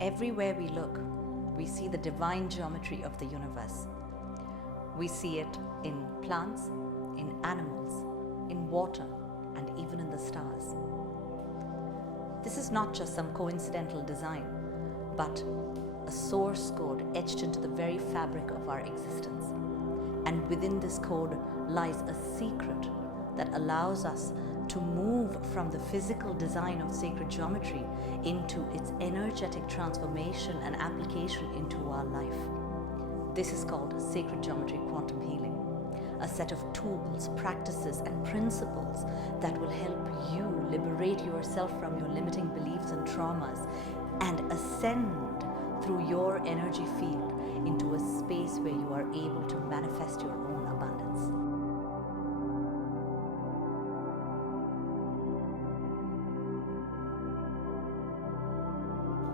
Everywhere we look, we see the divine geometry of the universe. We see it in plants, in animals, in water, and even in the stars. This is not just some coincidental design, but a source code etched into the very fabric of our existence. And within this code lies a secret that allows us to move from the physical design of sacred geometry into its energetic transformation and application into our life. This is called sacred geometry quantum healing, a set of tools, practices, and principles that will help you liberate yourself from your limiting beliefs and traumas and ascend through your energy field into a space where you are able to manifest your own abundance.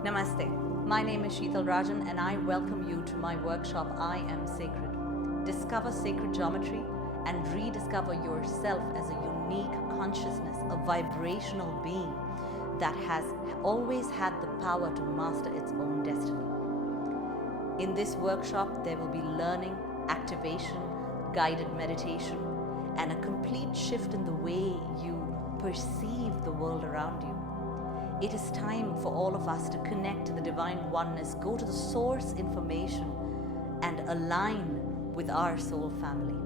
Namaste. My name is Sheetal Rajan and I welcome you to my workshop I Am Sacred. Discover sacred geometry and rediscover yourself as a unique consciousness, a vibrational being that has always had the power to master its own destiny. In this workshop, there will be learning, activation, guided meditation, and a complete shift in the way you perceive the world around you. It is time for all of us to connect to the divine oneness, go to the source information, and align with our soul family.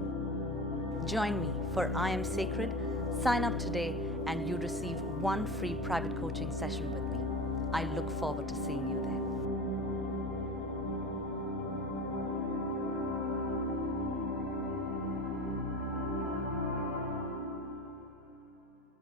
Join me for I Am Sacred. Sign up today and you receive one free private coaching session with me. I look forward to seeing you there.